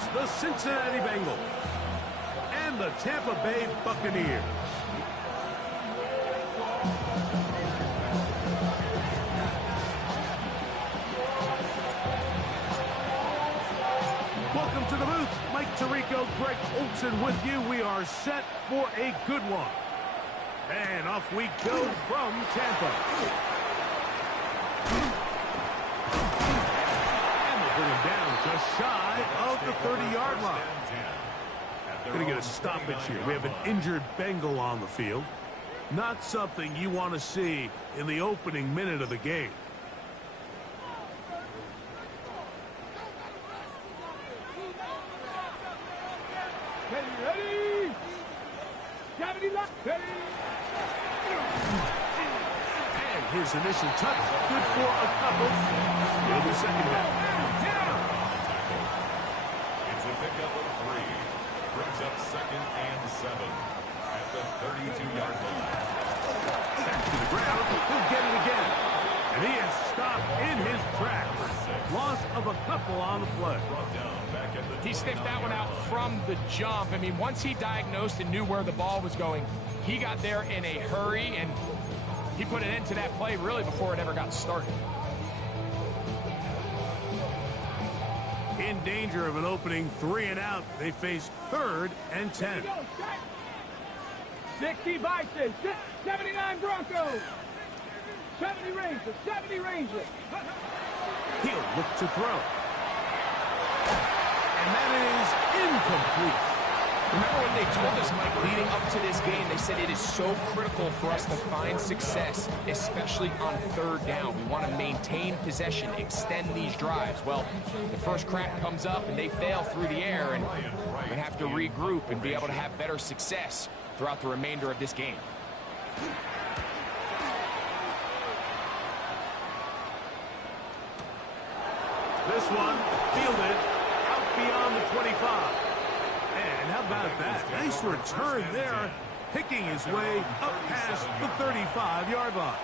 It's the Cincinnati Bengals and the Tampa Bay Buccaneers. Welcome to the booth. Mike Tirico, Greg Olson with you. We are set for a good one. And off we go from Tampa. And they'll bring him down just shy of the 30-yard line. Going to get a stoppage here. We have an injured Bengal on the field. Not something you want to see in the opening minute of the game. Ready? Ready? And his initial touch, good for a couple. It'll be second down. It's a pickup of 3. Brings up 2nd and 7 at the 32-yard line. Back to the ground. He'll get it again. And he is stopped in his tracks. Loss of a couple on the play. He sniffed that one out from the jump. I mean, once he diagnosed and knew where the ball was going, he got there in a hurry, and he put an end to that play really before it ever got started. In danger of an opening 3 and out. They face 3rd and 10. 60 Bison, 79 Broncos, 70 Rangers, 70 Rangers. He'll look to throw. And that is incomplete. Remember what they told us, Mike, leading up to this game? They said it is so critical for us to find success, especially on 3rd down. We want to maintain possession, extend these drives. Well, the first crack comes up and they fail through the air, and we have to regroup and be able to have better success throughout the remainder of this game. This one fielded out beyond the 25. And how about that? Nice return there, picking his way up past the 35-yard line.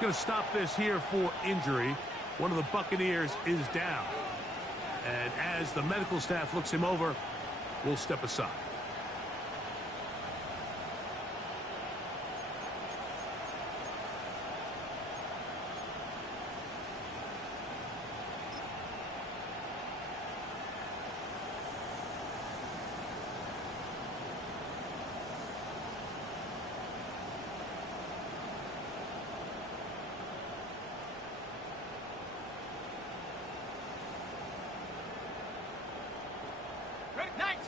Going to stop this here for injury. One of the Buccaneers is down. And as the medical staff looks him over, we'll step aside.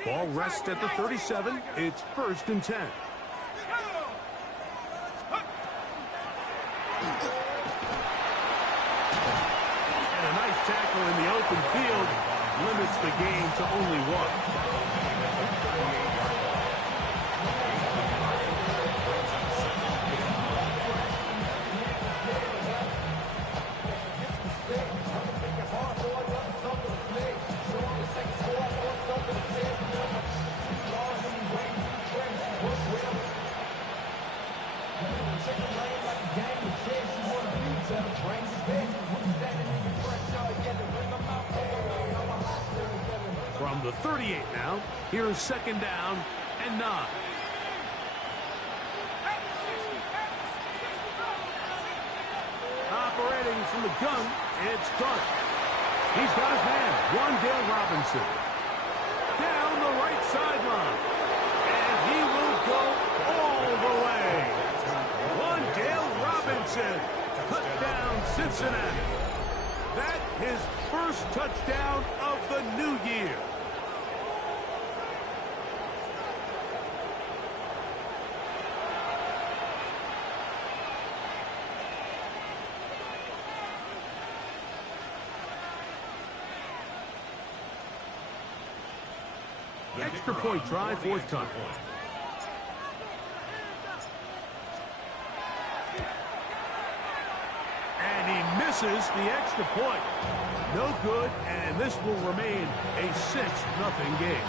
Ball rests at the 37. It's 1st and 10. And a nice tackle in the open field limits the game to only 1. From the 38 now, here's 2nd down and 9. Operating from the gun, it's Gunn. He's got his man, Wan'Dale Robinson. Down the right sideline. And he will go all the way. Wan'Dale Robinson, touchdown Cincinnati. That his first touchdown of the new year. Extra point try, 4th time. And he misses the extra point. No good, and this will remain a 6-0 game.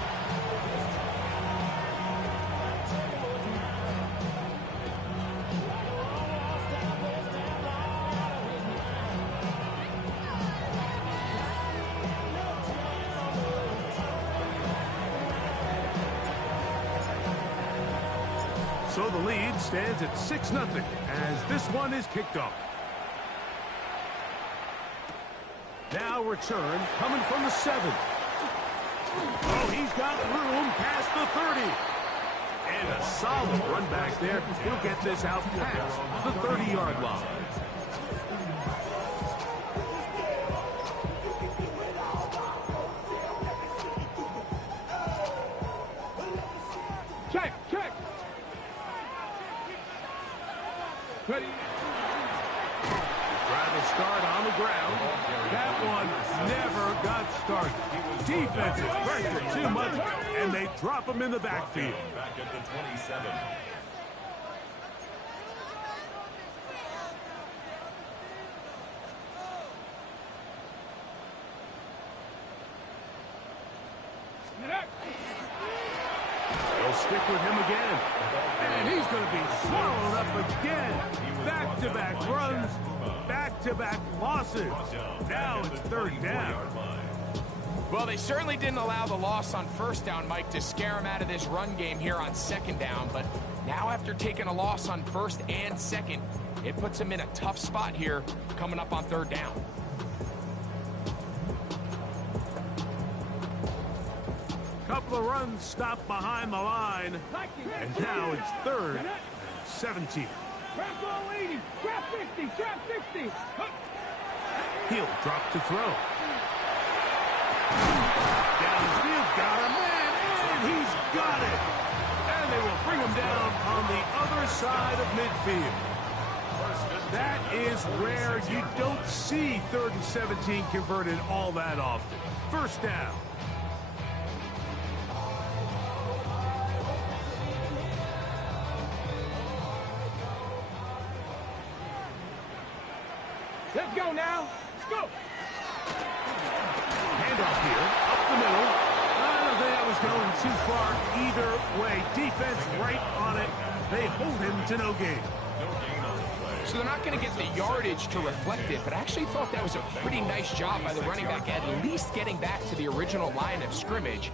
So the lead stands at 6-0 as this one is kicked off. Now return coming from the 7. Oh, he's got room past the 30. And a solid run back there. He'll get this out past the 30-yard line. Check. Ready. Try to start on the ground. That one never got started. Defensive pressure too much, and they drop him in the backfield. Back at the 27. They'll stick with him again. And he's going to be swallowed up again. Back-to-back runs, back-to-back losses. Now it's 3rd down. Well, they certainly didn't allow the loss on 1st down, Mike, to scare him out of this run game here on 2nd down. But now after taking a loss on 1st and 2nd, it puts him in a tough spot here coming up on 3rd down. Couple of runs stopped behind the line. And now it's 3rd and 17. Bronco 80. Trap 50. Trap 50. He'll drop to throw. Downfield, got him, and he's got it. And they will bring him down on the other side of midfield. That is rare. You don't see 3rd and 17 converted all that often. 1st down. Let's go now. Let's go. Handoff here, up the middle. I don't think that was going too far either way. Defense right on it. They hold him to no gain. So they're not going to get the yardage to reflect it, but I actually thought that was a pretty nice job by the running back, at least getting back to the original line of scrimmage.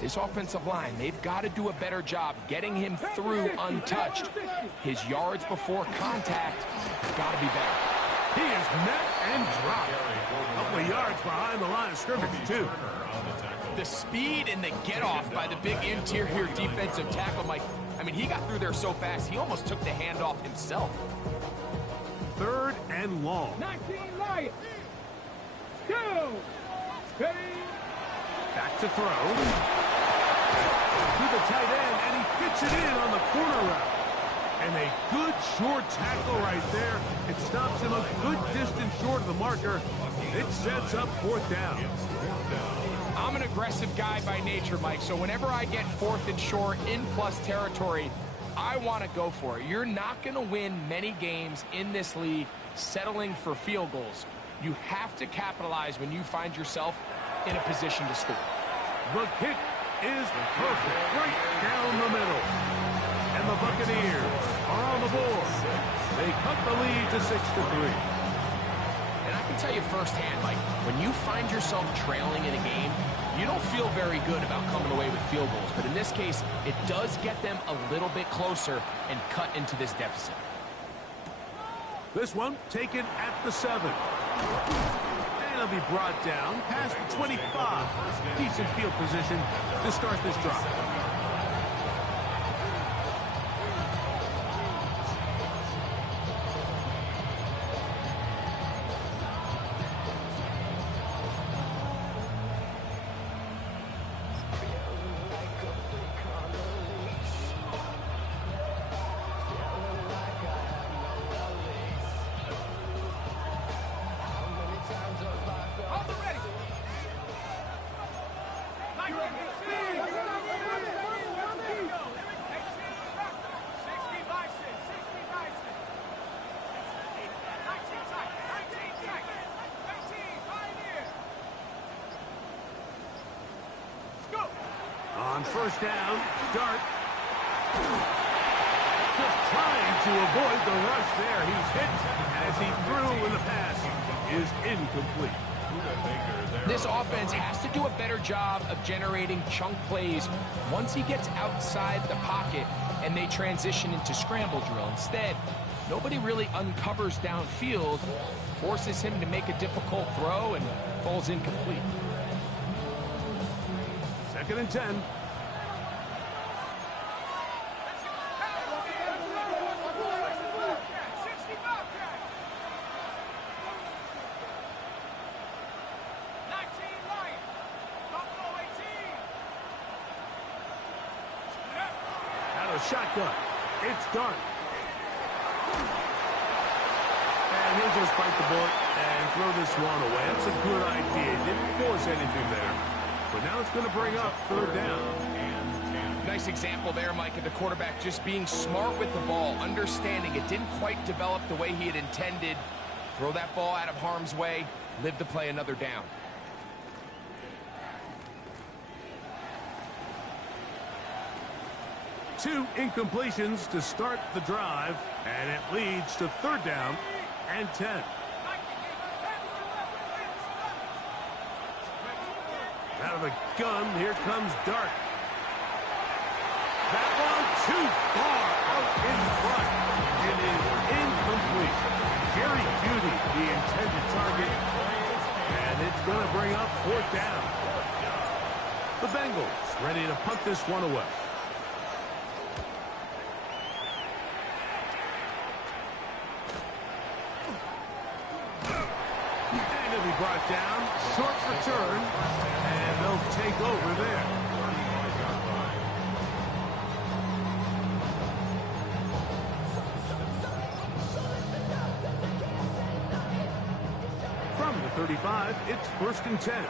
This offensive line, they've got to do a better job getting him through untouched. His yards before contact got to be better. He is met and dropped. A couple of yards behind the line of scrimmage, too. The speed and the get-off by the big interior defensive tackle, Mike. I mean, he got through there so fast, he almost took the handoff himself. 3rd and long. 19 Lions. Go. Ready. Back to throw. To the tight end, and he fits it in on the corner route. And a good short tackle right there. It stops him a good distance short of the marker. It sets up 4th down. I'm an aggressive guy by nature, Mike, so whenever I get 4th and short in plus territory, I want to go for it. You're not going to win many games in this league settling for field goals. You have to capitalize when you find yourself in a position to score. The kick is perfect, right down the middle. And the Buccaneers are on the board. They cut the lead to 6-3. And I can tell you firsthand, Mike, when you find yourself trailing in a game, you don't feel very good about coming away with field goals. But in this case, it does get them a little bit closer and cut into this deficit. This one taken at the 7. And it'll be brought down past the 25. Decent field position to start this drive. On 1st down, Dart. Just trying to avoid the rush there. He's hit as he threw, and the pass is incomplete. This offense has to do a better job of generating chunk plays once he gets outside the pocket and they transition into scramble drill. Instead, nobody really uncovers downfield, forces him to make a difficult throw, and falls incomplete. 2nd and 10. Shotgun. It's done. And he'll just bite the bullet and throw this one away. That's a good idea. Didn't force anything there. But now it's going to bring up 3rd down. Nice example there, Mike, of the quarterback just being smart with the ball, understanding it didn't quite develop the way he had intended. Throw that ball out of harm's way, live to play another down. Two incompletions to start the drive, and it leads to 3rd down and 10. Out of the gun, here comes Dart. That one too far out in front. It is incomplete. Jerry Jeudy, the intended target, and it's going to bring up 4th down. The Bengals ready to punt this one away. Brought down, short return, and they'll take over there. From the 35, it's 1st and 10.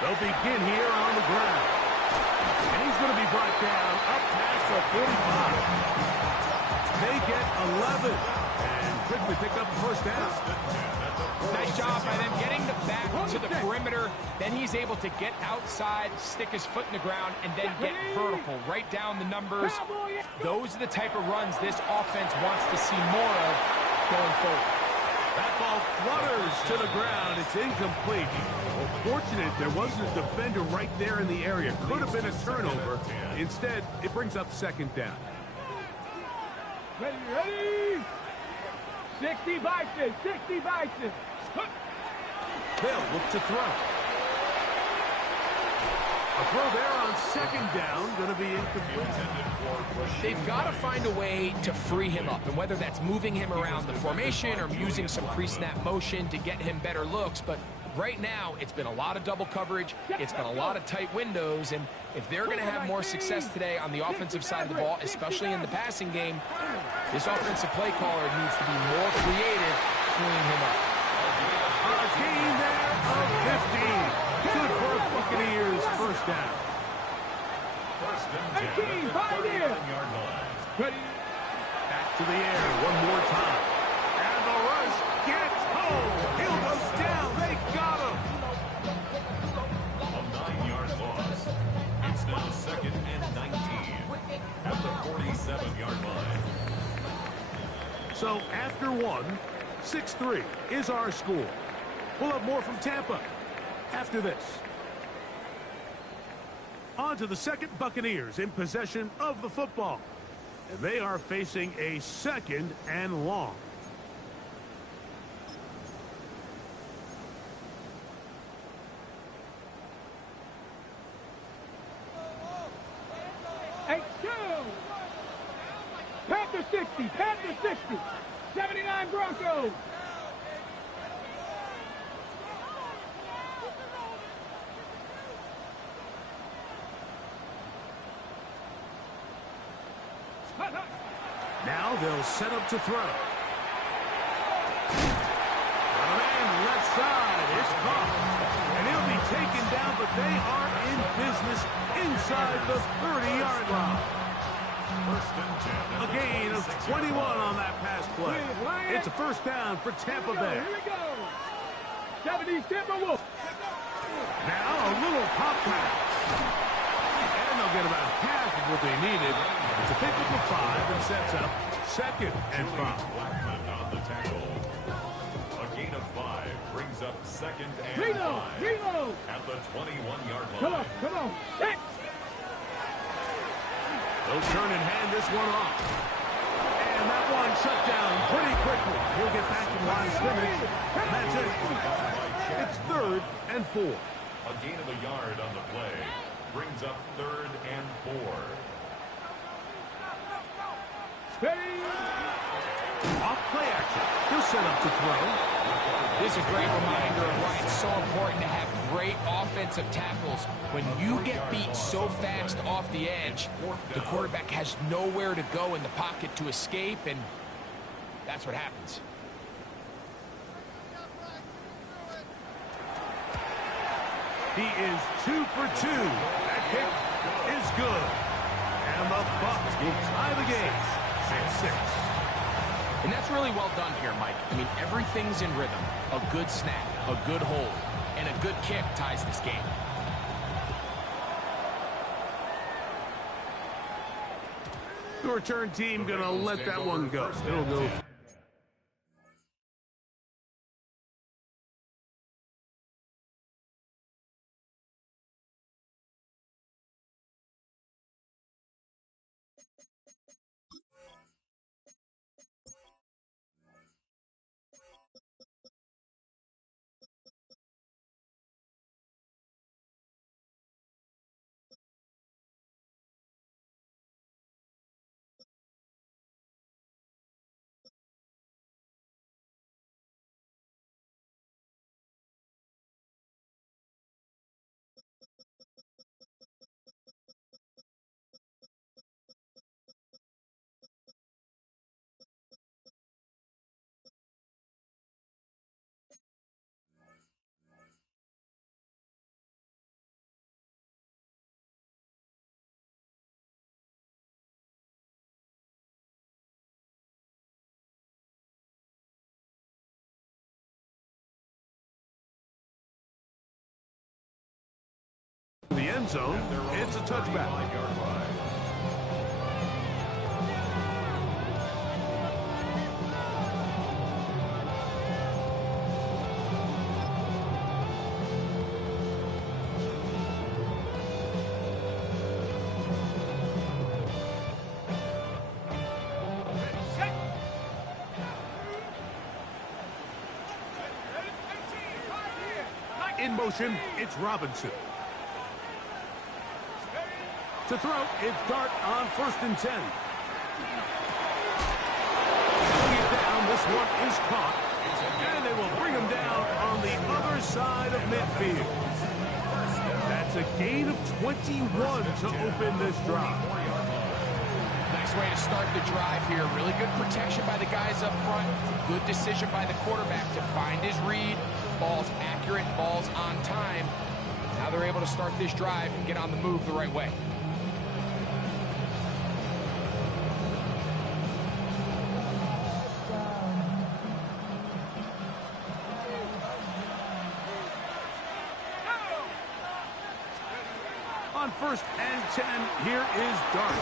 They'll begin here on the ground. And he's going to be brought down up past the 45. They get 11. Quickly pick up the 1st down. Nice job by them getting the back to the perimeter. Then he's able to get outside, stick his foot in the ground, and then get vertical, right down the numbers. Those are the type of runs this offense wants to see more of going forward. That ball flutters to the ground. It's incomplete. Well, fortunate there wasn't a defender right there in the area. Could have been a turnover. Instead, it brings up 2nd down. Ready? 60 Bison, 60 Bison. They'll look to throw. A throw there on 2nd down, going to be incomplete. They've got to find a way to free him up, and whether that's moving him around the formation or using some pre-snap motion to get him better looks, but right now, it's been a lot of double coverage. It's been a lot of tight windows, and if they're going to have more success today on the offensive side of the ball, especially in the passing game, this offensive play caller needs to be more creative, freeing him up. A gain there of 15. Good for Buccaneers, 1st down. 18, 5 in. Ready? Back to the air one more time. And the rush gets home. Hill goes down. They got him. A 9-yard loss. It's now 2nd and 19 at the 47-yard line. So after one, 6-3 is our score. We'll have more from Tampa after this. On to the 2nd, Buccaneers in possession of the football. And they are facing a 2nd and long. Panther 60, Panther 60, 79 Broncos. Now they'll set up to throw. And left side is caught. And he'll be taken down, but they are in business inside the 30-yard line. A gain of 21 on that pass play. It's a 1st down for Tampa Bay. Here we go. 70 Timberwolves. Now a little pop pass. And they'll get about half of what they needed. It's a pick up of 5 and sets up 2nd and 5. the tackle. A gain of 5 brings up second and 5 Reload. at the 21-yard line. Come on. Set. They'll turn and hand this one off. And that one shut down pretty quickly. He'll get back to the line of scrimmage. That's it. It's 3rd and 4. A gain of a yard on the play brings up 3rd and 4. Steady. Off play action. He'll set up to throw. This is a great reminder of why it's so important to have great offensive tackles. When you get beat so fast off the edge, the quarterback has nowhere to go in the pocket to escape, and that's what happens. He is 2 for 2. That kick is good. And the Bucs will tie the game at 6. And that's really well done here, Mike. I mean, everything's in rhythm. A good snap, a good hold, and a good kick ties this game. The return team going to let that one go. It'll go. The end zone, it's a touchback. In motion, it's Robinson. To throw, it's Dart on 1st and 10. Bring it down, this one is caught. And they will bring him down on the other side of midfield. That's a gain of 21 to open this drive. Nice way to start the drive here. Really good protection by the guys up front. Good decision by the quarterback to find his read. Ball's accurate, ball's on time. Now they're able to start this drive and get on the move the right way. On 1st and 10, here is Dart.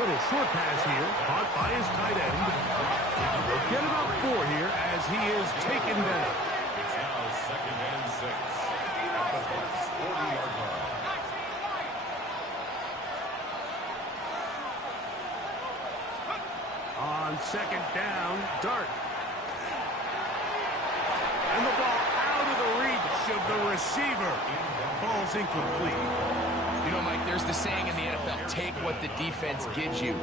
Little short pass here, caught by his tight end. They'll get about 4 here as he is taken down. It's now 2nd and 6 at the Bucs 40-yard line. On 2nd down, Dart. And the ball out of the reach of the receiver. Ball's incomplete. You know, Mike, there's the saying in the NFL, take what the defense gives you.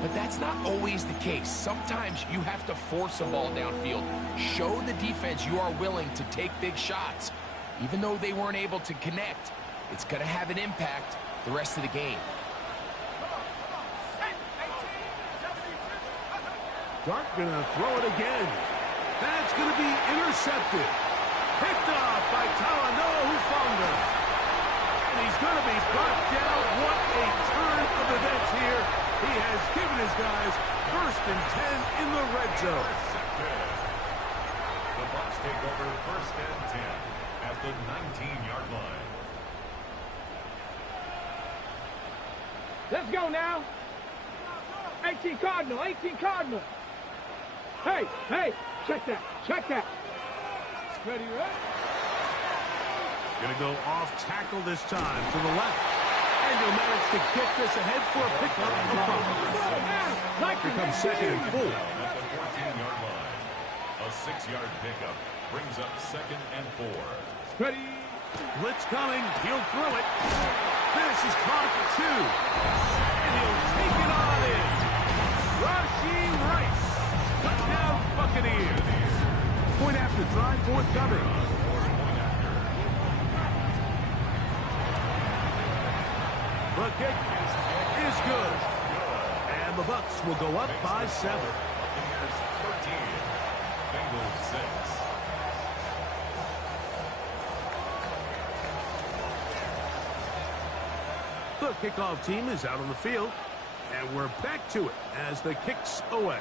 But that's not always the case. Sometimes you have to force a ball downfield. Show the defense you are willing to take big shots. Even though they weren't able to connect, it's going to have an impact the rest of the game. Dart going to throw it again. That's going to be intercepted. Picked off by Talanoa Hufanga. And he's going to be brought down. What a turn of events here. He has given his guys 1st and 10 in the red zone. The Bucs take over 1st and 10 at the 19-yard line. Let's go now. 18 Cardinal. Hey. Check that. Check that. Ready, right? Gonna go off tackle this time to the left. And he'll manage to get this ahead for a pickup of 5. Here comes 2nd and 4. At the 14-yard line. A 6-yard pickup brings up 2nd and 4. Ready. Blitz coming. He'll throw it. This is caught for 2. And he'll take it on in. Rashee Rice. Touchdown Buccaneers. Point after try forthcoming. The kick is good. And the Bucs will go up by 7. Buccaneers 13. Bengals 6. The kickoff team is out on the field. And we're back to it as the kick's away.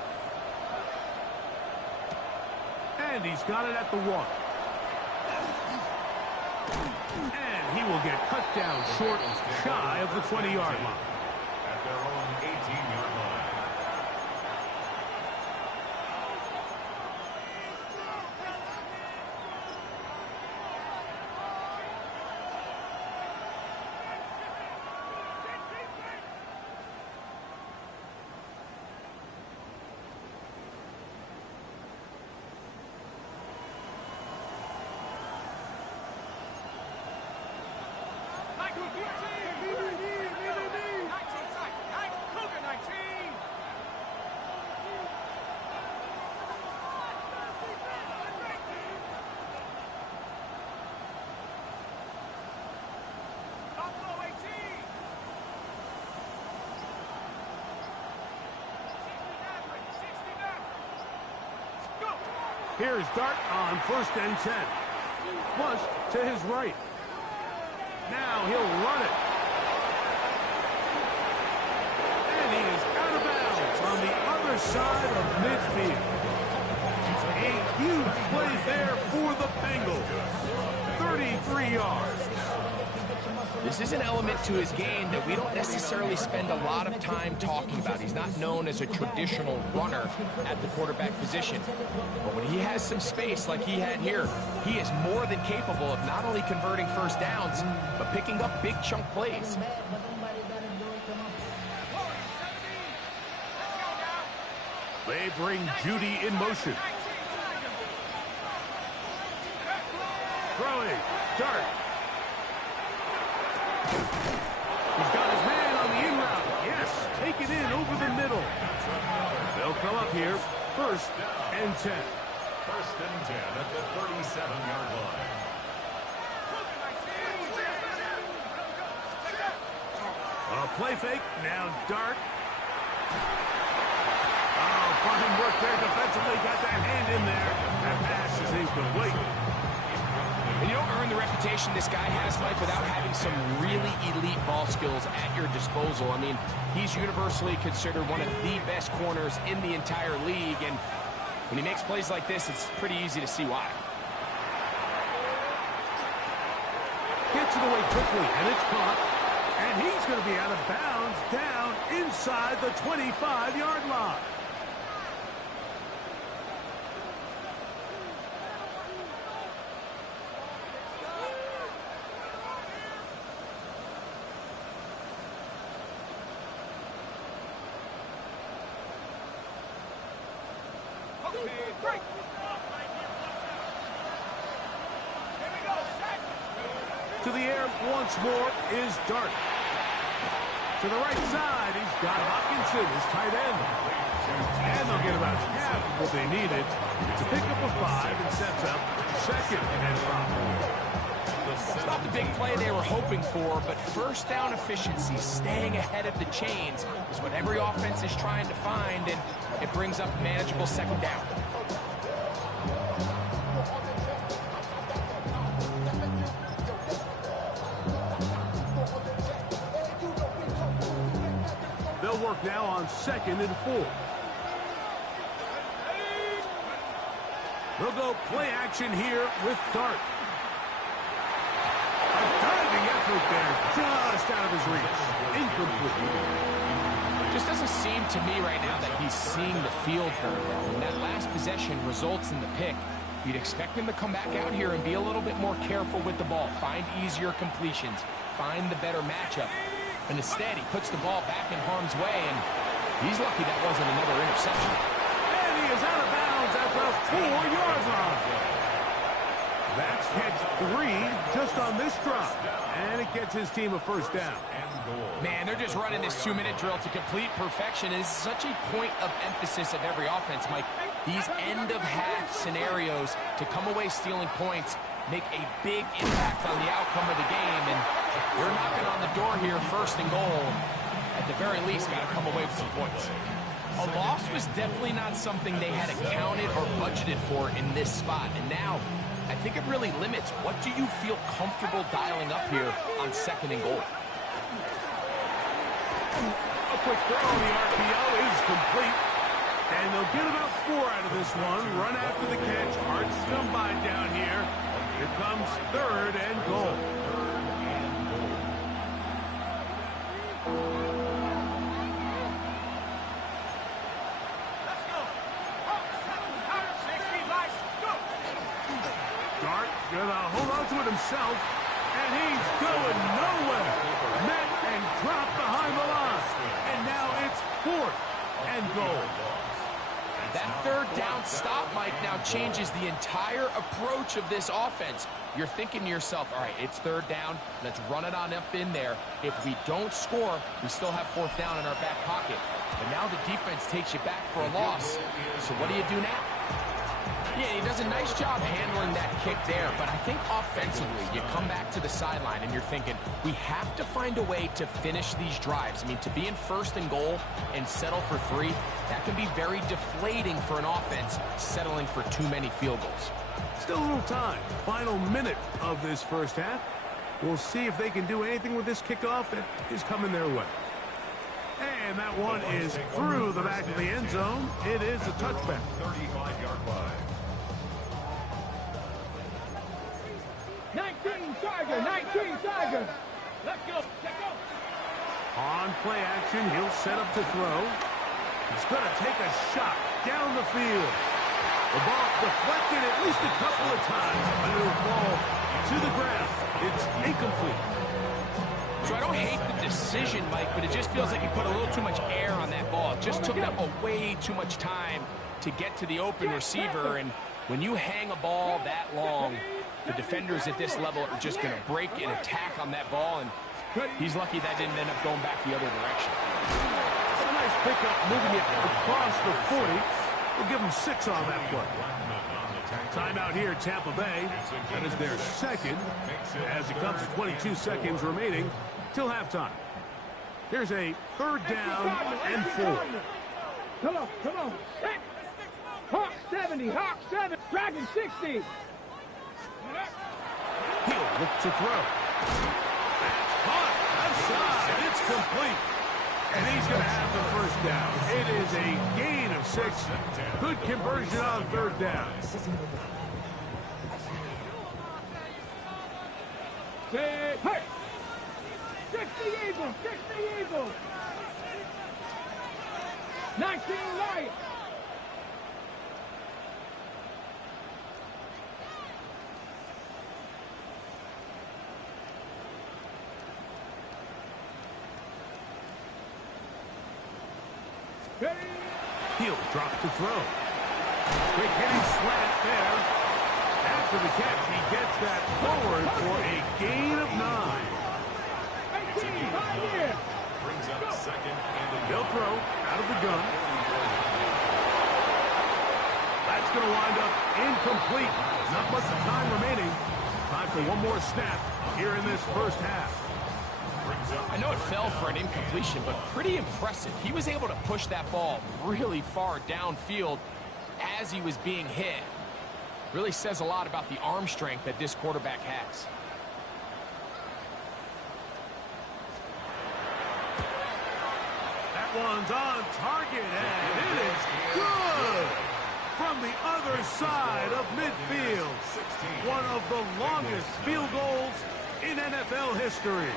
And he's got it at the 1. And he will get cut down short, shy of the 20-yard line. At their own 18-yard line. Here's Dart on 1st and 10. Flush to his right. Now he'll run it. And he is out of bounds on the other side of midfield. A huge play there for the Bengals. 33 yards. This is an element to his game that we don't necessarily spend a lot of time talking about. He's not known as a traditional runner at the quarterback position. But when he has some space like he had here, he is more than capable of not only converting first downs, but picking up big chunk plays. They bring Judy in motion. Throwing. Dart. He's got his man on the in route. Yes, take it in over the middle. They'll come up here. 1st and 10. 1st and 10 at the 37-yard line. A play fake. Now Dart. Oh, fine work there defensively. Got that hand in there. That pass is incomplete. And you don't earn the reputation this guy has, Mike, without having some really elite ball skills at your disposal. I mean, he's universally considered one of the best corners in the entire league, and when he makes plays like this, it's pretty easy to see why. Gets it away quickly, and it's caught. And he's going to be out of bounds down inside the 25-yard line. To the air once more is Dart. To the right side, he's got Hopkinson, his tight end. And they'll get about half of what they needed to pick up a 5 and sets up 2nd and 5. It's not the big play they were hoping for, but first down efficiency, staying ahead of the chains, is what every offense is trying to find, and it brings up manageable 2nd down. They'll work now on 2nd and 4. They'll go play action here with Dart. A diving effort there, just out of his reach. Incomplete. Just doesn't seem to me right now that he's seeing the field very well. When that last possession results in the pick, you'd expect him to come back out here and be a little bit more careful with the ball, find easier completions, find the better matchup. And instead, he puts the ball back in harm's way, and he's lucky that wasn't another interception. And he is out of bounds at the 4-yard line. That's catch 3 just on this drop. And it gets his team a first down. Man, they're just running this 2-minute drill to complete perfection. It's such a point of emphasis of every offense, Mike. These end-of-half scenarios to come away stealing points make a big impact on the outcome of the game. And they're knocking on the door here, first and goal. At the very least, got to come away with some points. A loss was definitely not something they had accounted or budgeted for in this spot. And now, I think it really limits what do you feel comfortable dialing up here on second and goal. A quick throw on the RPO is complete. And they'll get about 4 out of this one. Run after the catch. Hard to come by down here. Here comes third and goal. Dart gonna hold on to it himself. And he's going nowhere. Met and dropped behind the line. And now it's 4th and goal. That third down stop, Mike, now changes the entire approach of this offense. You're thinking to yourself, all right, it's third down. Let's run it on up in there. If we don't score, we still have 4th down in our back pocket. But now the defense takes you back for a loss. So what do you do now? Yeah, he does a nice job handling that kick there, but I think offensively, you come back to the sideline and you're thinking, we have to find a way to finish these drives. I mean, to be in first and goal and settle for 3, that can be very deflating for an offense settling for too many field goals. Still a little time. Final minute of this first half. We'll see if they can do anything with this kickoff that is coming their way. And that one is through the back of the end zone. It is a touchback. 35-yard line. 19 Tiger, 19 Tiger. Let's go, let's go. On play action, he'll set up to throw. He's going to take a shot down the field. The ball deflected at least a couple of times, but it'll fall to the ground. It's incomplete. So I don't hate the decision, Mike, but it just feels like he put a little too much air on that ball. It just took them way too much time to get to the open receiver, and when you hang a ball that long, the defenders at this level are just going to break and attack on that ball, and he's lucky that didn't end up going back the other direction. A nice pickup, moving it across the 40. We'll give them 6 on that play. Timeout here, Tampa Bay. That is their second, as it comes to 22 seconds remaining till halftime. Here's a 3rd down and 4. Come on, come on. Hawk 70, Hawk 7, Dragon 60. He'll look to throw. That's caught. Outside. It's complete. And he's going to have the first down. It is a gain of 6. Good conversion on 3rd down. Hey! 60 Eagles, 60 Eagles. 19 Lions. He'll drop to throw. Quick hitting slant there. After the catch, he gets that forward for a gain of 9. 18, right here. Brings up second and He'll throw out of the gun. That's going to wind up incomplete. Not much time remaining. Time for one more snap here in this first half. I know it fell for an incompletion, but pretty impressive. He was able to push that ball really far downfield as he was being hit. Really says a lot about the arm strength that this quarterback has. That one's on target, and it is good from the other side of midfield. One of the longest field goals in NFL history.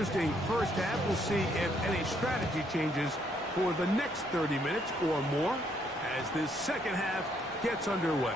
interesting first half. We'll see if any strategy changes for the next 30 minutes or more as this second half gets underway.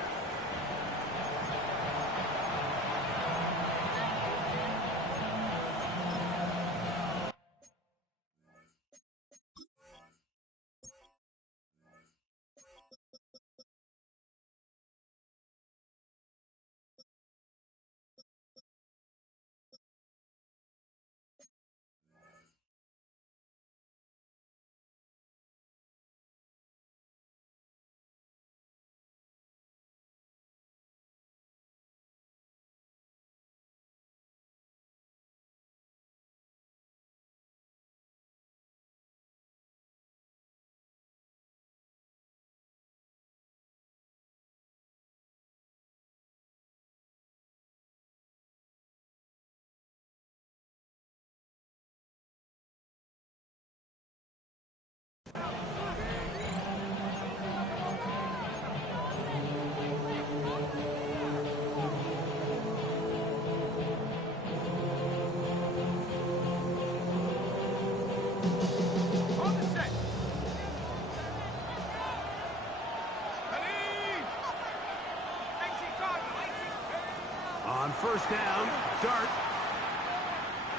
On first down, Dart.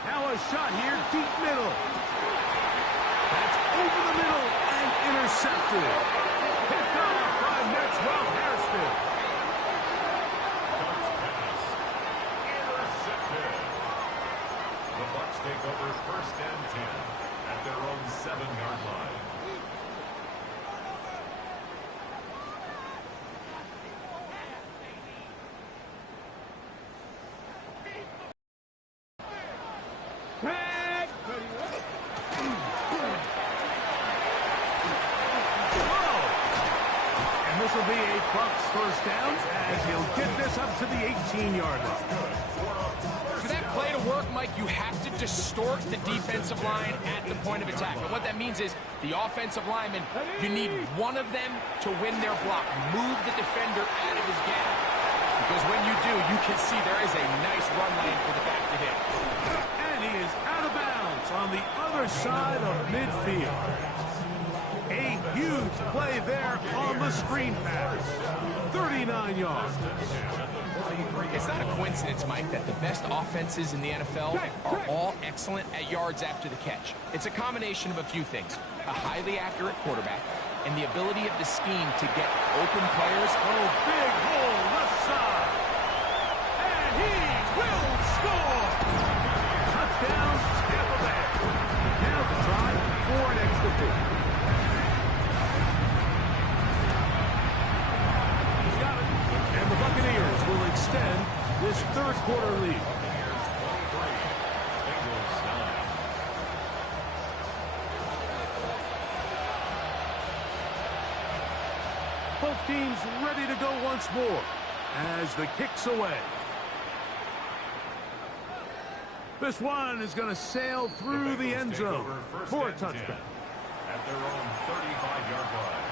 Now a shot here, deep middle. That's over the middle and intercepted. Picked off by Maxwell Harrison. Dart's pass. Intercepted. The Bucs take over first and 10 at their own 7-yard line. This will be a Bucs first down as he'll get this up to the 18-yard line. For that play to work, Mike, you have to distort the defensive line at the point of attack. And what that means is the offensive lineman, you need one of them to win their block. Move the defender out of his gap. Because when you do, you can see there is a nice run lane for the back to hit. And he is out of bounds on the other side of midfield. A huge play there on the screen pass. 39 yards. It's not a coincidence, Mike, that the best offenses in the NFL are all excellent at yards after the catch. It's a combination of a few things. A highly accurate quarterback and the ability of the scheme to get open players. Oh, big hole left side. And he will score. Touchdown, Tampa Bay. Now the try for an extra point. And the Buccaneers will extend this third quarter lead. Both teams ready to go once more as the kick's away. This one is going to sail through the end zone for a touchdown. At their own 35-yard line.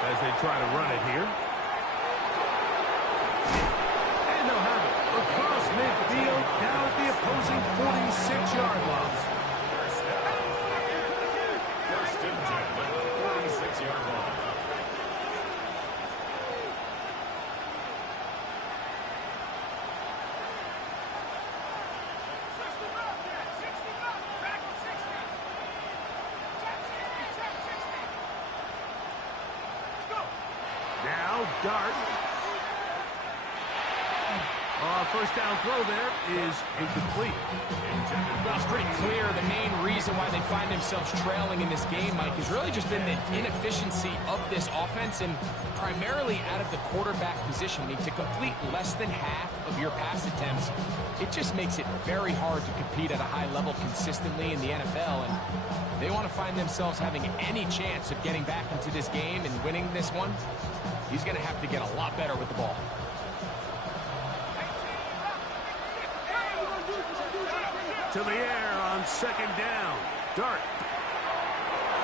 As they try to run it here. And they'll have it across midfield down at the opposing 46-yard line. First and 10 at the 46-yard line. Now Dart. First down throw there is incomplete. Well, it's pretty clear the main reason why they find themselves trailing in this game, Mike, has really just been the inefficiency of this offense and primarily out of the quarterback position. I mean, to complete less than half of your pass attempts, it just makes it very hard to compete at a high level consistently in the NFL. And they want to find themselves having any chance of getting back into this game and winning this one. He's going to have to get a lot better with the ball. To the air on second down. Dart.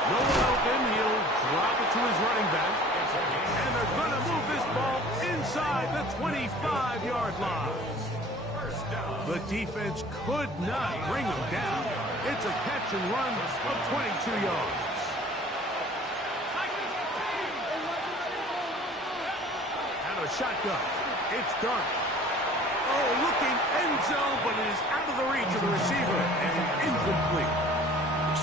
No one open. He'll drop it to his running back. And they're going to move this ball inside the 25-yard line. The defense could not bring him down. It's a catch and run of 22 yards. Out of a shotgun. It's Dart. Oh, looking end zone, but it is out of the reach of the receiver and incomplete.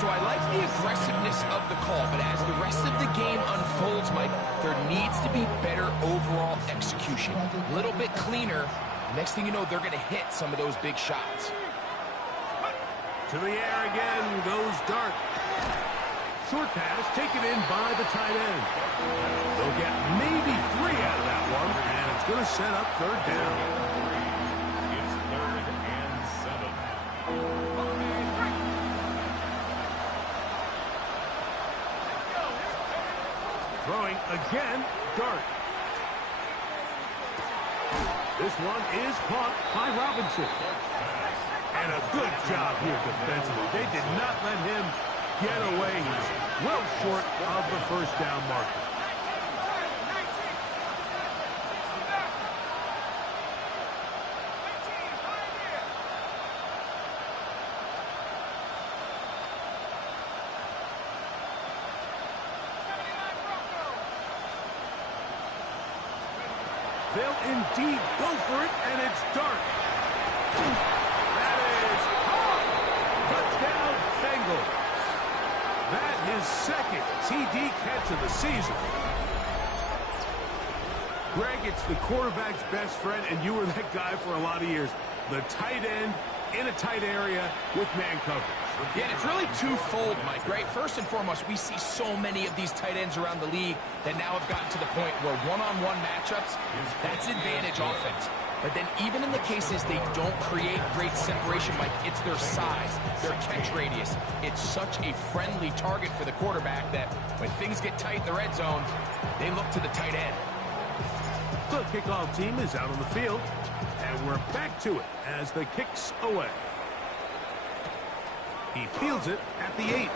So I like the aggressiveness of the call, but as the rest of the game unfolds, Mike, there needs to be better overall execution. A little bit cleaner. Next thing you know, they're going to hit some of those big shots. To the air again goes Dart. Short pass taken in by the tight end. They'll get maybe 3 out of that one, and it's going to set up third down. Throwing again, Dart. This one is caught by Robinson. And a good job here defensively. They did not let him get away. He's well short of the first down marker. They'll indeed go for it, and it's Dart. That is touchdown Bengals. That is second TD catch of the season. Greg, it's the quarterback's best friend, and you were that guy for a lot of years. The tight end in a tight area with man coverage. Yeah, and it's really twofold, Mike, right? First and foremost, we see so many of these tight ends around the league that now have gotten to the point where one-on-one matchups, that's advantage offense. But then even in the cases they don't create great separation, Mike, it's their size, their catch radius. It's such a friendly target for the quarterback that when things get tight in the red zone, they look to the tight end. The kickoff team is out on the field, and we're back to it as the kick's away. He fields it at the 8.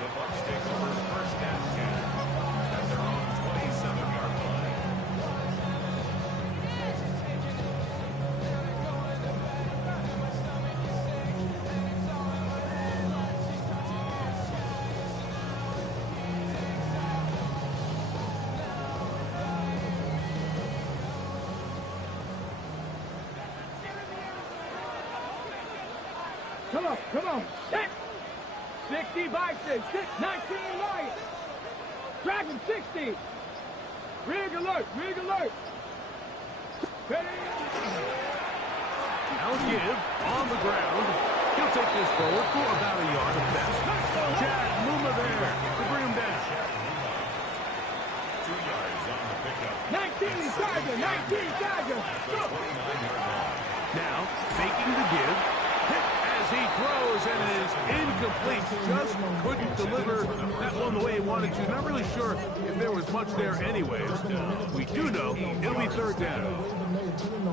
The Bucs take over first and 10 at their own 27-yard line. Come on. 60 Vikings, 19 Lions. Dragon 60. Rig alert. Ready. Now give on the ground. He'll take this forward for about a yard at best. Chad Muma there to bring him down. 2 yards on the pickup. 19 Tiger. Now faking the give. He throws and it is incomplete. Just couldn't deliver that one the way he wanted to. Not really sure if there was much there anyways. We do know it'll be third down.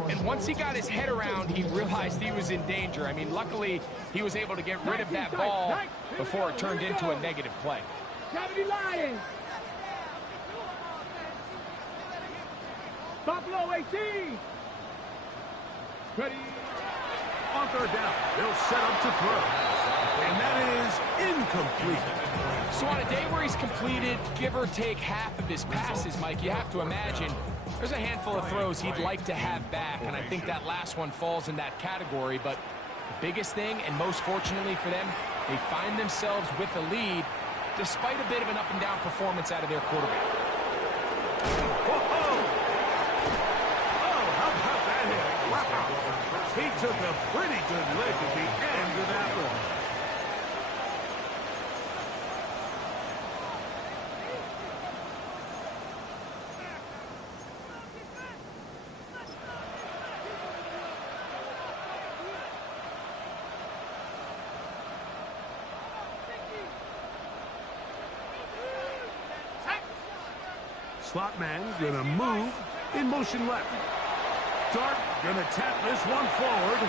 And once he got his head around, he realized he was in danger. I mean, luckily, he was able to get rid of that ball before it turned into a negative play. 70 Lions. Buffalo 18. Ready. On third down, they'll set up to throw. And that is incomplete. So on a day where he's completed, give or take half of his passes, Mike, you have to imagine there's a handful of throws he'd like to have back, and I think that last one falls in that category. But the biggest thing, and most fortunately for them, they find themselves with a lead despite a bit of an up-and-down performance out of their quarterback. Whoa! Oh, how about that hit? Wow! He took a pretty good lick at the end of that one. Slot man's gonna move in motion left. Dart gonna tap this one forward.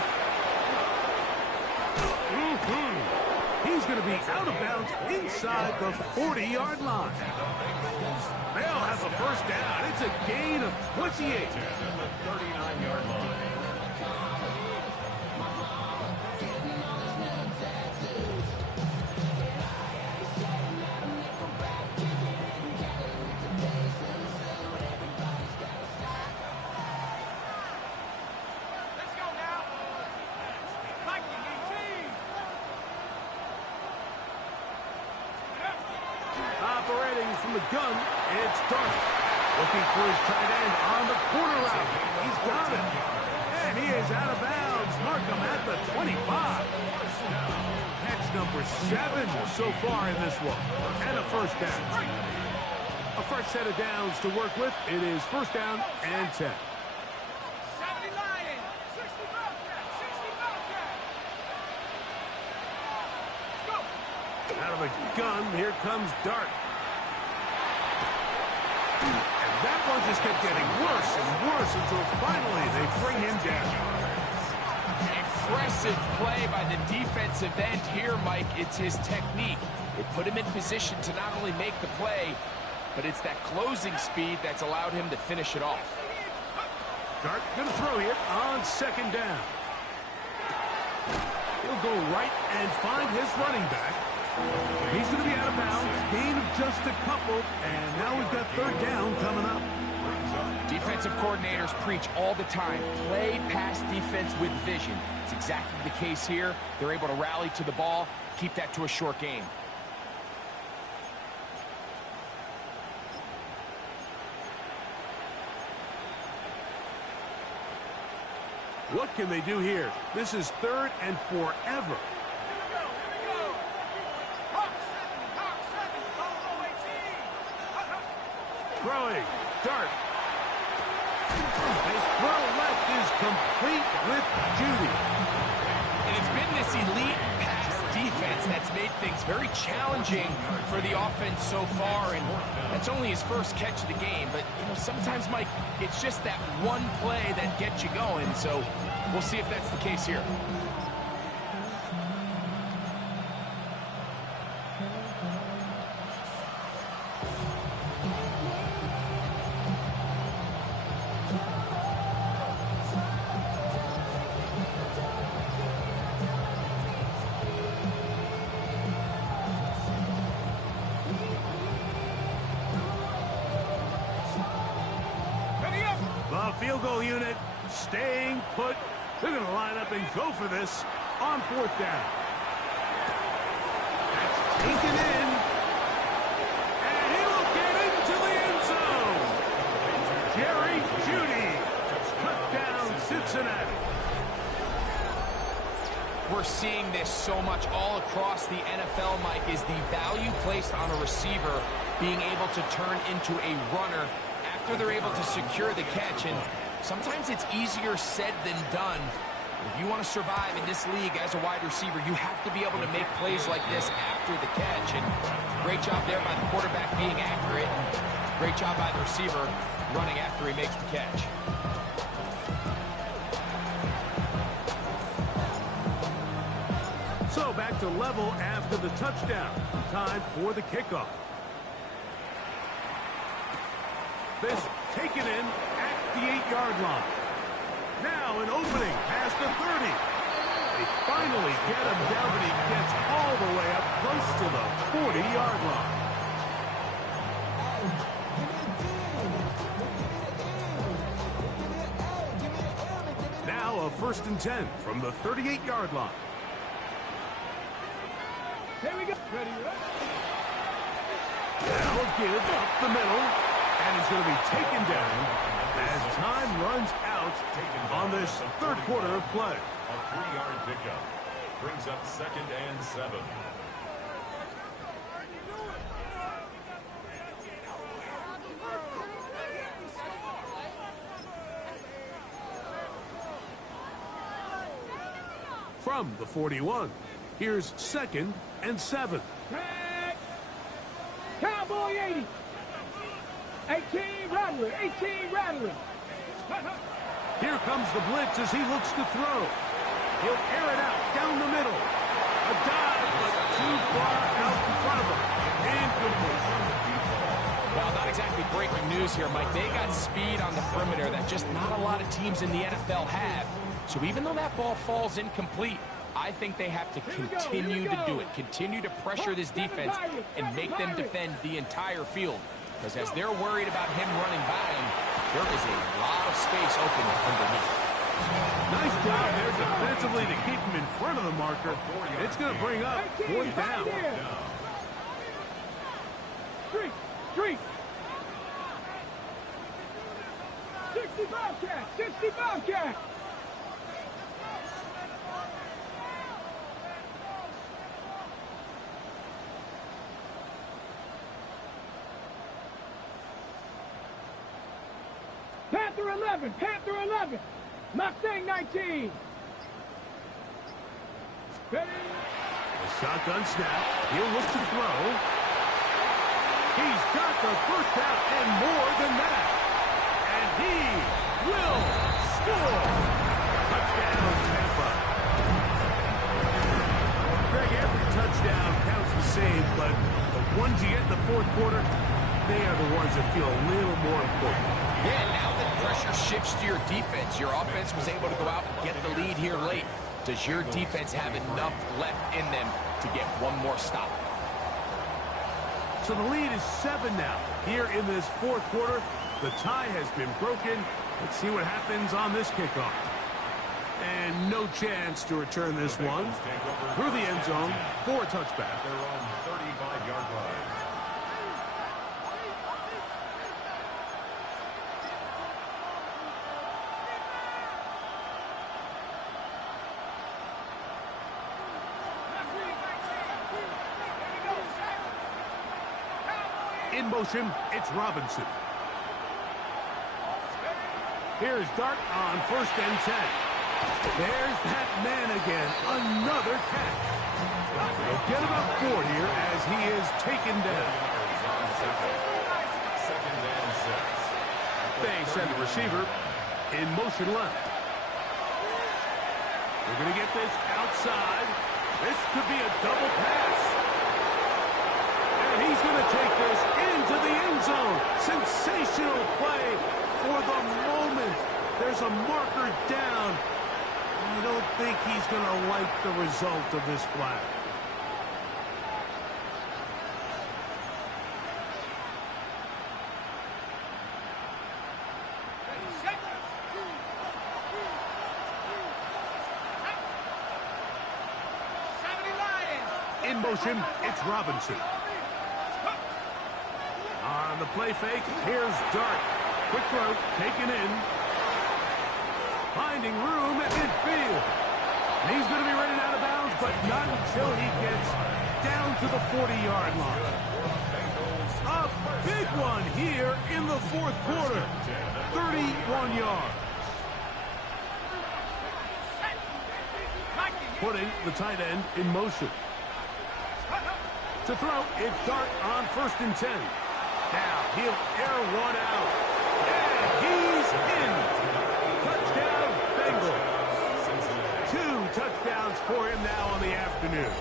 He's gonna be out of bounds inside the 40-yard line. They'll have a first down. It's a gain of 28. At the 39-yard line. Operating from the gun, it's Dart. Looking for his tight end on the corner route. He's got it. And he is out of bounds. Mark him at the 25. Catch number 7 so far in this one. And a first down. A fresh set of downs to work with. It is first down and 10. Out of the gun, here comes Dart. And that one just kept getting worse and worse until finally they bring him down. Impressive play by the defensive end here, Mike. It's his technique. It put him in position to not only make the play, but it's that closing speed that's allowed him to finish it off. Dart gonna throw here on second down. He'll go right and find his running back. He's going to be out of bounds, gain of just a couple, and now we've got third down coming up. Defensive coordinators preach all the time, play pass defense with vision. It's exactly the case here. They're able to rally to the ball, keep that to a short game. What can they do here? This is third and forever. Throwing, Dart. His throw left is complete with Judy. And it's been this elite pass defense that's made things very challenging for the offense so far, and that's only his first catch of the game. But, you know, sometimes, Mike, it's just that one play that gets you going, so we'll see if that's the case here. The field goal unit staying put. They're going to line up and go for this on fourth down. That's taken in. And he'll get into the end zone. Jerry Jeudy cut down Cincinnati. We're seeing this so much all across the NFL, Mike, is the value placed on a receiver being able to turn into a runner after they're able to secure the catch. And sometimes it's easier said than done. If you want to survive in this league as a wide receiver, you have to be able to make plays like this after the catch. And great job there by the quarterback being accurate. And great job by the receiver running after he makes the catch. So back to level after the touchdown. Time for the kickoff. This taken in at the 8-yard line. Now an opening past the 30. They finally get him down, but he gets all the way up close to the 40-yard line. Now a 1st and 10 from the 38-yard line. Here we go. Ready, Now a give up the middle. And he's going to be taken down as time runs out on this third quarter of play. A 3-yard pickup brings up 2nd and 7. From the 41, here's 2nd and 7. Cowboy 80. 18 rattling. 18 rattling. Here comes the blitz as he looks to throw. He'll air it out down the middle. A dive, but too far out in front of him. Incomplete. Well, not exactly breaking news here, Mike. They got speed on the perimeter that just not a lot of teams in the NFL have. So even though that ball falls incomplete, I think they have to continue to do it. Continue to pressure this defense and make them defend the entire field. Because as they're worried about him running by him, there is a lot of space open underneath. Nice job there defensively to keep him in front of the marker. It's going to bring up 4th down. Street. 60 Bobcat. 60 Bobcat. Panther 11, Panther 11, Mustang 19. Ready? A shotgun snap. He'll look to throw. He's got the first down and more than that. And he will score. Touchdown, Tampa. Greg, every touchdown counts the same, but the ones you get in the fourth quarter, they are the ones that feel a little more important. Yeah, now that pressure shifts to your defense, your offense was able to go out and get the lead here late. Does your defense have enough left in them to get one more stop? So the lead is 7 now. Here in this fourth quarter, the tie has been broken. Let's see what happens on this kickoff. And no chance to return this one through the end zone for a touchback. Their own 35-yard line. In motion, it's Robinson. Here's Dart on 1st and 10. There's that man again. Another catch. They'll get about 4 here as he is taken down. 2nd and 6. They send the receiver in motion left. They're going to get this outside. This could be a double pass. And he's going to take this into the end zone. Sensational play for the moment. There's a marker down. I don't think he's going to like the result of this flag. In motion, it's Robinson. On the play fake, here's Dart. Quick throw, taken in. Finding room at midfield. And he's going to be running out of bounds, but not until he gets down to the 40-yard line. A big one here in the fourth quarter. 31 yards. Putting the tight end in motion. To throw, it's Dart on 1st and 10. Now he'll air one out. And he's in. Touchdown, Bengals. 2 touchdowns for him now on the afternoon.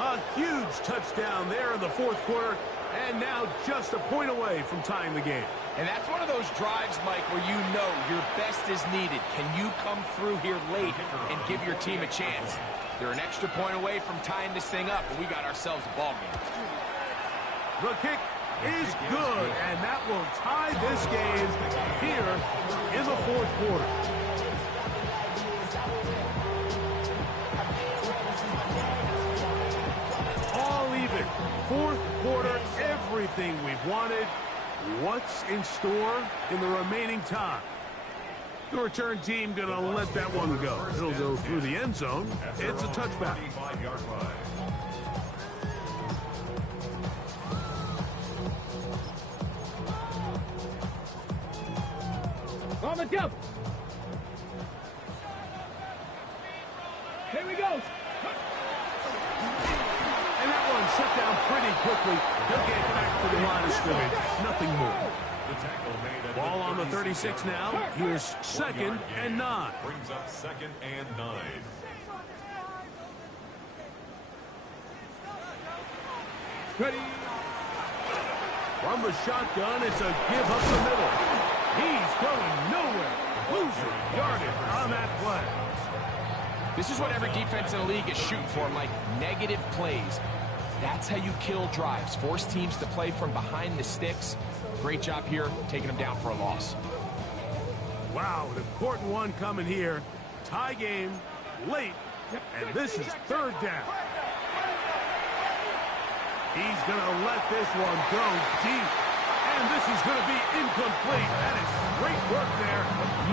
A huge touchdown there in the fourth quarter. And now just a point away from tying the game. And that's one of those drives, Mike, where you know your best is needed. Can you come through here late and give your team a chance? They're an extra point away from tying this thing up, and we got ourselves a ball game. The kick is good, and that will tie this game here in the fourth quarter. All even. Fourth quarter, everything we've wanted. What's in store in the remaining time? The return team going to let that one go. It'll go through the end zone. It's a touchback. On the jump. Here we go. And that one shut down pretty quickly. He'll get back to the line of scrimmage. Nothing more. Ball on the 36 now. Here's 2nd and 9. Brings up 2nd and 9. Ready. From the shotgun, it's a give up the middle. He's going nowhere. Losing yardage on that play. This is what every defense in the league is shooting for, Mike. Negative plays. That's how you kill drives. Force teams to play from behind the sticks. Great job here, taking them down for a loss. Wow, an important one coming here. Tie game, late, and this is 3rd down. He's going to let this one go deep. And this is going to be incomplete. That is great work there,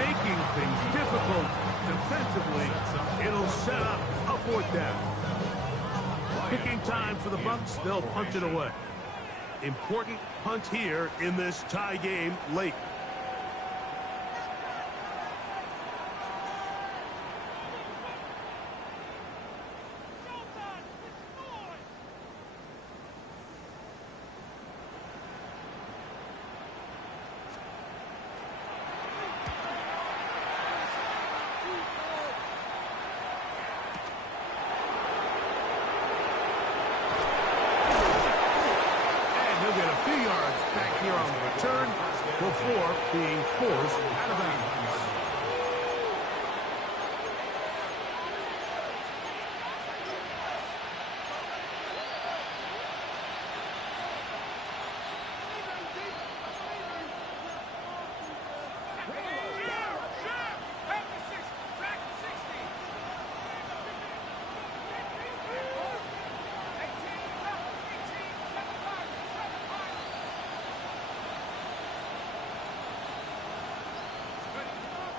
making things difficult defensively. It'll set up a 4th down. Picking time for the Bucs. They'll punt it away. Important punt here in this tie game late. Before being forced out of bounds.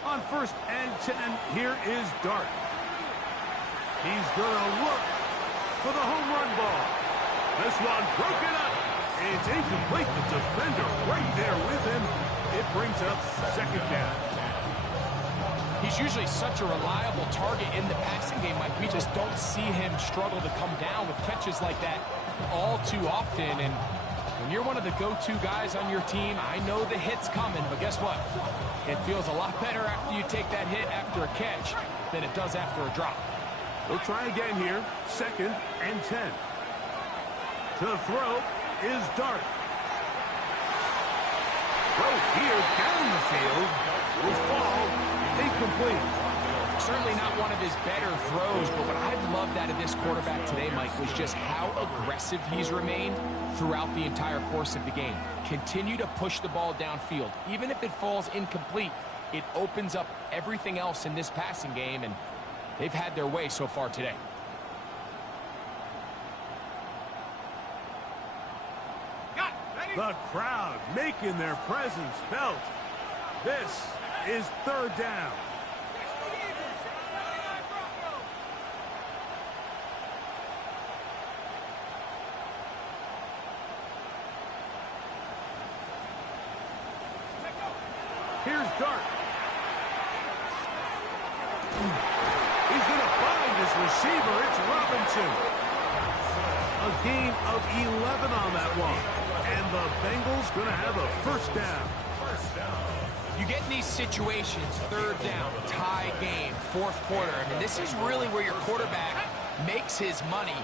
On 1st and 10, here is Dart. He's going to look for the home run ball. This one broken up. It's incomplete. The defender right there with him. It brings up 2nd down. He's usually such a reliable target in the passing game, Mike. We just don't see him struggle to come down with catches like that all too often. And when you're one of the go-to guys on your team, I know the hit's coming, but guess what? It feels a lot better after you take that hit after a catch than it does after a drop. They'll try again here. 2nd and 10. To throw is Dart. Throw here down the field will fall incomplete. Certainly not one of his better throws, but what I've loved out of this quarterback today, Mike, was just how aggressive he's remained throughout the entire course of the game. Continue to push the ball downfield. Even if it falls incomplete, it opens up everything else in this passing game, and they've had their way so far today. The crowd making their presence felt. This is 3rd down. Here's Dart. He's going to find his receiver. It's Robinson. A gain of 11 on that one. And the Bengals going to have a 1st down. You get in these situations, 3rd down, tie game, 4th quarter. I mean, this is really where your quarterback makes his money.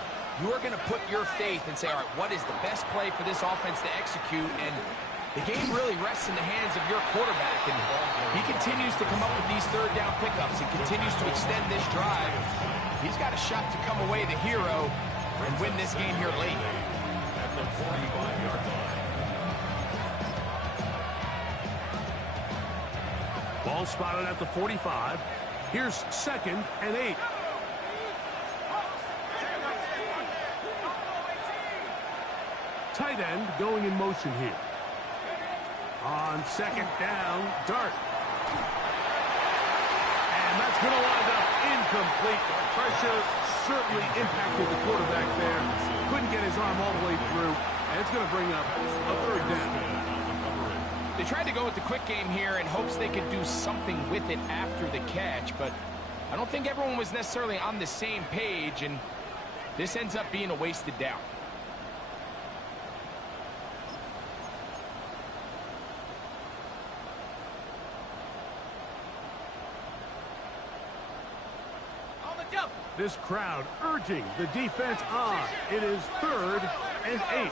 You are going to put your faith and say, all right, what is the best play for this offense to execute? And the game really rests in the hands of your quarterback, and he continues to come up with these 3rd down pickups and continues to extend this drive. He's got a shot to come away the hero and win this game here late. At the 45-yard line. Ball spotted at the 45. Here's 2nd and 8. tight end going in motion here. On second down, Dart. And that's going to wind up incomplete. The pressure certainly impacted the quarterback there. Couldn't get his arm all the way through. And it's going to bring up a third down. They tried to go with the quick game here in hopes they could do something with it after the catch, but I don't think everyone was necessarily on the same page, and this ends up being a wasted down. This crowd urging the defense on. It is 3rd and 8.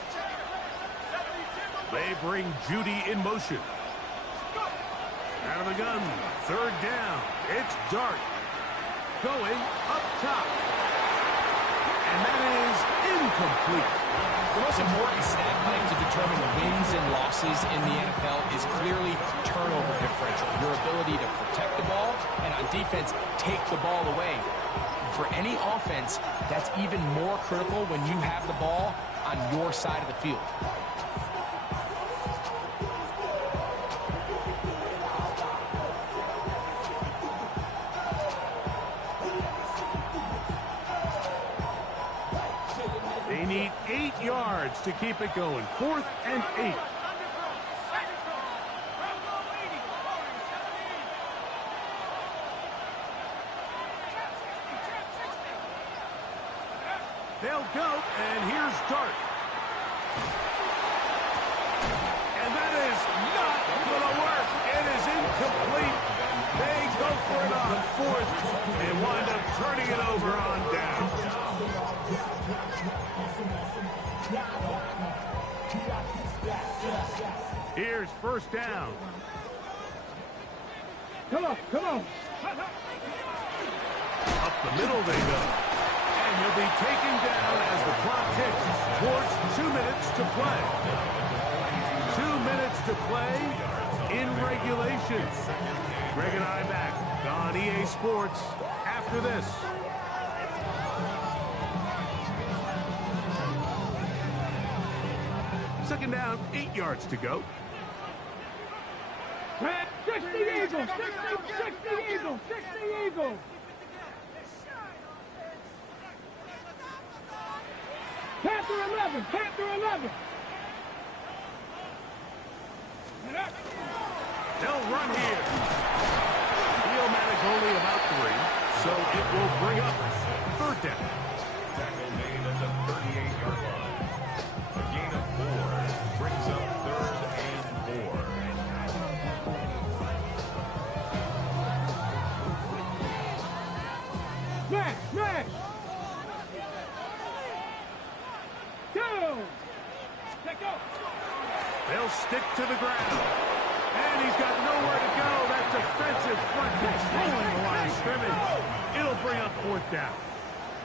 They bring Judy in motion. Out of the gun, 3rd down. It's Dart. Going up top. And that is incomplete. The most important stat line to determine wins and losses in the NFL is clearly turnover differential. Your ability to protect the ball and on defense, take the ball away. For any offense, that's even more critical when you have the ball on your side of the field. They need 8 yards to keep it going. 4th and 8. They'll go, and here's Dart. And that is not going to work. It is incomplete. They go for it on 4th and wind up turning it over on down. Here's 1st down. Come on, come on. Up the middle they go. And he'll be taken down as the clock ticks towards 2 minutes to play. 2 minutes to play in regulation. Greg and I back on EA Sports after this. Second down, 8 yards to go. 60 Eagles, 60 Eagles, 60 Eagles. Panther 11, Panther 11. They'll run here. Field manage only about 3, so it will bring up 3rd down. Tackle made at the 38-yard line. A gain of 4 brings up 3rd and 4. Smash, smash. 2. They'll stick to the ground. And he's got nowhere to go. That defensive front controlling the line of scrimmage. It'll bring up 4th down.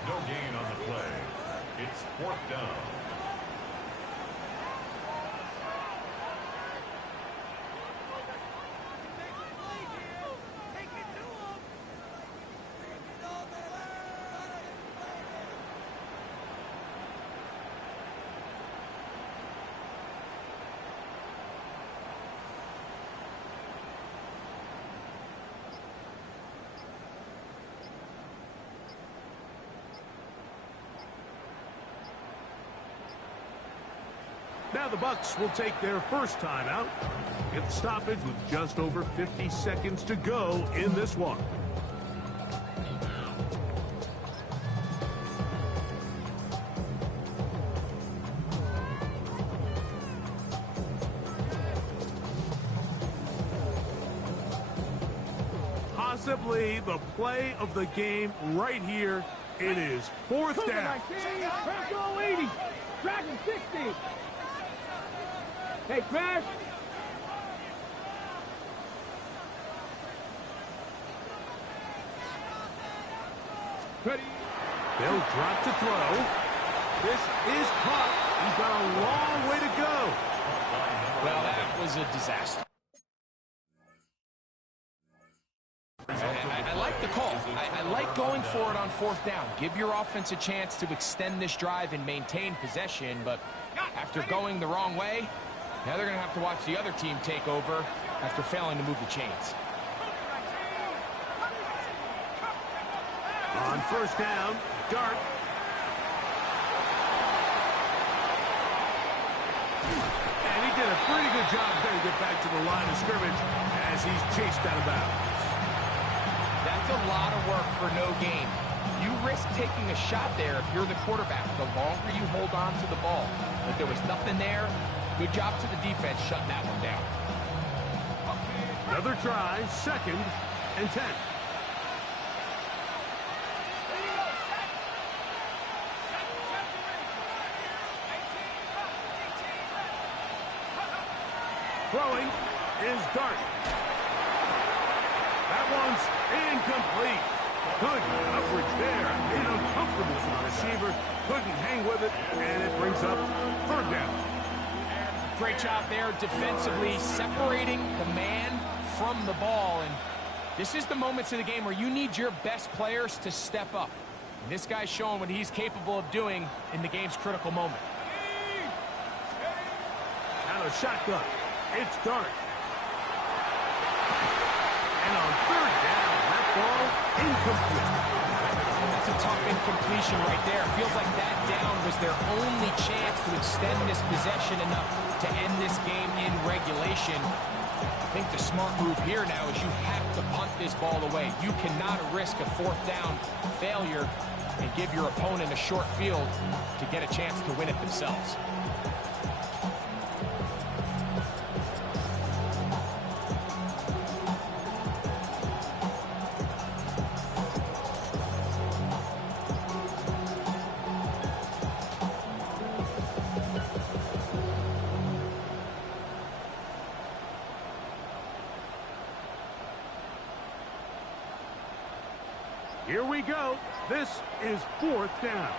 No gain on the play. It's 4th down. Now the Bucs will take their first timeout. Get the stoppage with just over 50 seconds to go in this one. Possibly the play of the game right here. It is 4th down. Bronco 80, Dragon 60. Hey, Crash. Ready. They'll drop to throw. This is caught. He's got a long way to go. Well, that was a disaster. I like the call. I like going for it on 4th down. Give your offense a chance to extend this drive and maintain possession, but After going the wrong way, now they're going to have to watch the other team take over after failing to move the chains. On first down, Dart. And he did a pretty good job there to get back to the line of scrimmage as he's chased out of bounds. That's a lot of work for no gain. You risk taking a shot there if you're the quarterback the longer you hold on to the ball. But there was nothing there. Good job to the defense shutting that one down. Another try, 2nd and 10. Throwing is Dart. That one's incomplete. Good coverage there. Made it uncomfortable for the receiver. Couldn't hang with it, and it brings up 3rd down. Great job there defensively, separating the man from the ball. And this is the moments of the game where you need your best players to step up. And this guy's showing what he's capable of doing in the game's critical moment. Out of shotgun, it's Dart. And on 3rd down, that ball incomplete. That's a tough incompletion right there. Feels like that down was their only chance to extend this possession enough to end this game in regulation. I think the smart move here now is you have to punt this ball away. You cannot risk a 4th down failure and give your opponent a short field to get a chance to win it themselves. Here we go. This is 4th down.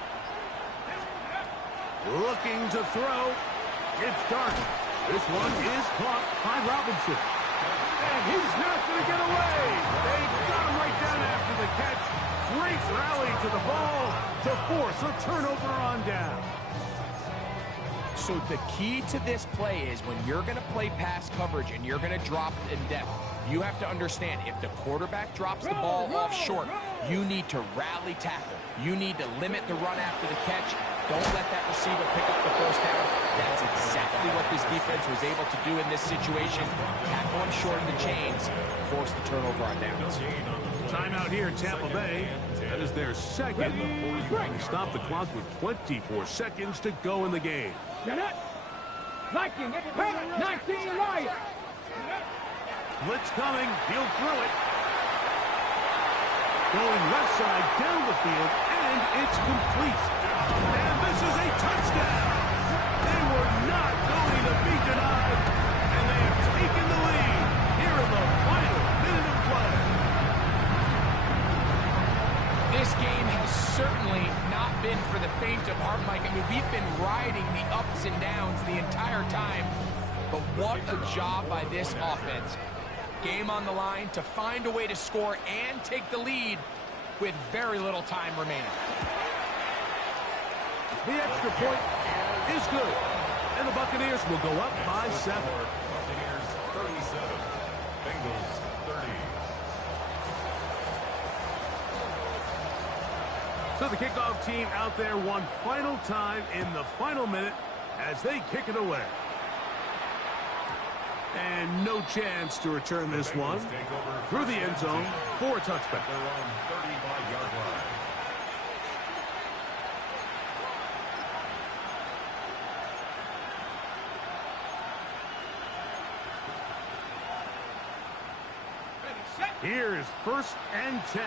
Looking to throw. It's Dart. This one is caught by Robinson. And he's not going to get away. They got him right down after the catch. Great rally to the ball to force a turnover on down. So the key to this play is when you're going to play pass coverage and you're going to drop in depth, you have to understand if the quarterback drops the ball off short, you need to rally tackle. You need to limit the run after the catch. Don't let that receiver pick up the 1st down. That's exactly what this defense was able to do in this situation. Tackle him short of the chains, force the turnover on downs. Timeout here, Tampa Bay. That is their 2nd. They stop the clock with 24 seconds to go in the game. Get it. Viking, 19 Lions. Blitz coming. He'll throw it. Going left side down the field, and it's complete. And this is a touchdown. They were not going to be denied, and they have taken the lead here in the final minute of play. This game has certainly not been for the faint of heart, Mike. I mean, we've been riding the ups and downs the entire time, but what a job by this offense. Game on the line to find a way to score and take the lead with very little time remaining. The extra point is good, and the Buccaneers will go up by 7. Buccaneers 37, Bengals 30. So the kickoff team out there one final time in the final minute as they kick it away. And no chance to return this one through the end zone for a touchback. Their own 35-yard line. Here's 1st and 10.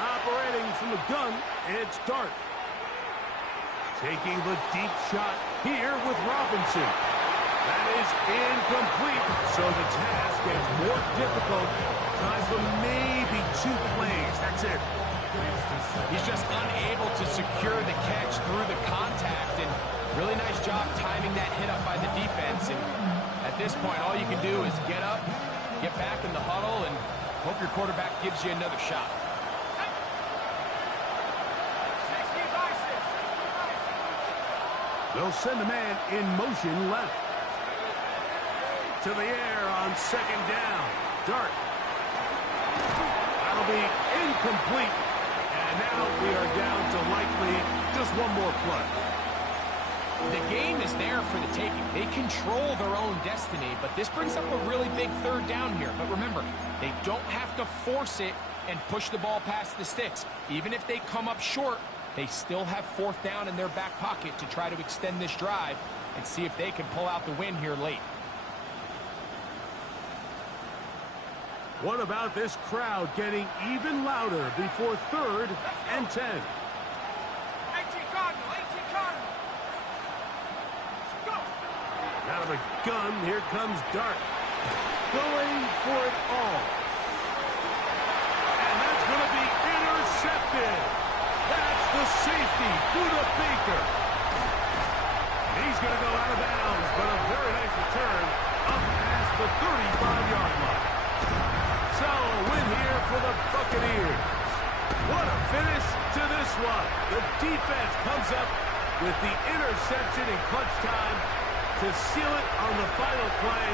Operating from the gun, it's Dart. Taking the deep shot here with Robinson. That is incomplete, so the task gets more difficult. Time for maybe 2 plays. That's it. He's just unable to secure the catch through the contact, and really nice job timing that hit up by the defense. And at this point, all you can do is get up, get back in the huddle, and hope your quarterback gives you another shot. They'll send a man in motion left. To the air on second down. Dart. That'll be incomplete. And now we are down to likely just one more play. The game is there for the taking. They control their own destiny, but this brings up a really big third down here. But remember, they don't have to force it and push the ball past the sticks. Even if they come up short, they still have fourth down in their back pocket to try to extend this drive and see if they can pull out the win here late. What about this crowd getting even louder before 3rd and 10? 18 Cardinal, 18 Cardinal. Go! Out of a gun, here comes Dart. Going for it all. And that's going to be intercepted. That's the safety, Buda Baker. And he's going to go out of bounds, but a very nice return up past the 35-yard line. So, a win here for the Buccaneers. What a finish to this one. The defense comes up with the interception in clutch time to seal it on the final play.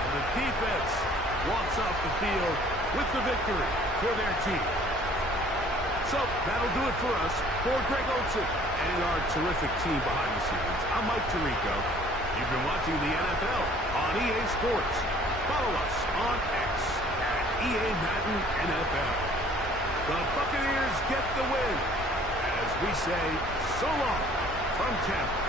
And the defense walks off the field with the victory for their team. So, that'll do it for us. For Greg Olsen and our terrific team behind the scenes, I'm Mike Tirico. You've been watching the NFL on EA Sports. Follow us on X at EA Madden NFL. The Buccaneers get the win as we say so long from Tampa.